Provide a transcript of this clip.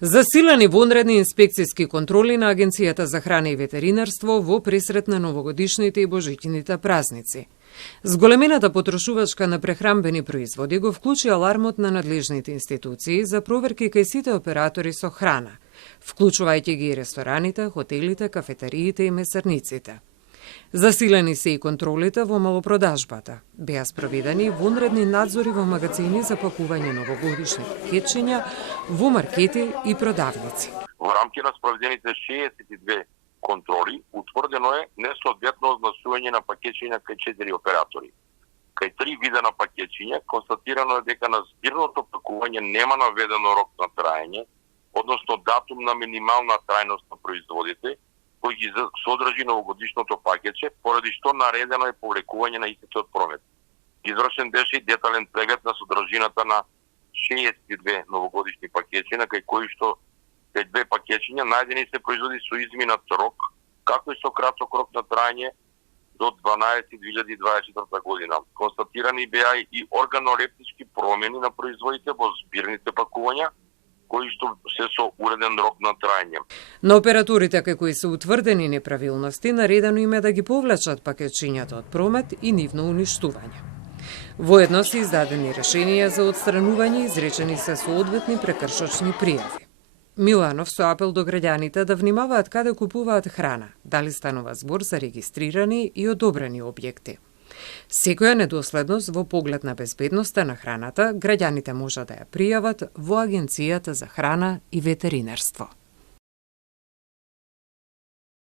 Засилени вонредни инспекцијски контроли на Агенцијата за храна и ветеринарство во пресрет на новогодишните и божиќните празници. Зголемената потрошувачка на прехранбени производи го вклучи алармот на надлежните институции за проверки кај сите оператори со храна, вклучувајќи ги и рестораните, хотелите, кафетериите и месарниците. Засилени се и контролите во малопродажбата. Беа спроведени вонредни надзори во магазини за пакување новогодишни пакетчиња, во маркети и продавници. Во рамки на спроведените 62 контроли, утврдено е несоодветно однесување на пакетчиња кај 4 оператори. Кај 3 вида на пакетчиња констатирано е дека на збирното пакување нема наведено рок на траење, односно датум на минимална трајност на производите, кој ги содржи новогодишното пакетче, поради што наредено е повлекување на истите од промет. Извршен беше и детален преглед на содржината на 62 новогодишни пакетчиња, кај кои што кај 2 пакетчиња најдени се производи со изминат рок, како и со краток рок на траење до 12.2024 година. Констатирани беа и органолептички промени на производите во збирните пакувања, кои што се со уреден рок на траење. На операторите кај кои се утврдени неправилности, наредено им е да ги повлечат пакетчињата од промет и нивно уништување. Воедно се издадени решенија за отстранување и изречени се соодветни прекршочни пријави. Миланов со апел до граѓаните да внимаваат каде купуваат храна, дали станува збор за регистрирани и одобрени објекти. Секоја недоследност во поглед на безбедноста на храната, граѓаните може да ја пријават во Агенцијата за храна и ветеринарство.